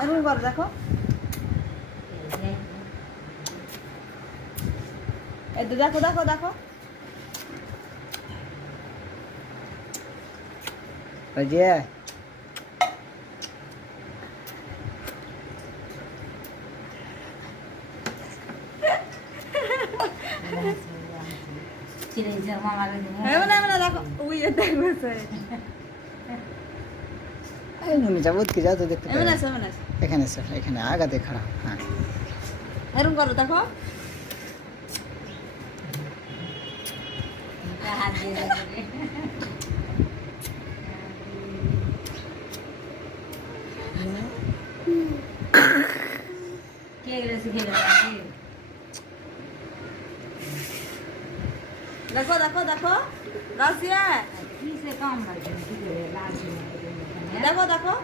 এরকম করো দেখো, এই তো দেখো দেখো দেখো, ওই যে এমন এমন দেখো, উই দেখবে এই নুনি যাবত কি যাও তো দেখতে এমন পাবে। আছে এমন আছে, এখানে স্যার এখানে আগাতে খাড়া। হ্যাঁ এরকম করো দেখো, দেখো দেখো দেখো রাশিয়া, দেখো দেখো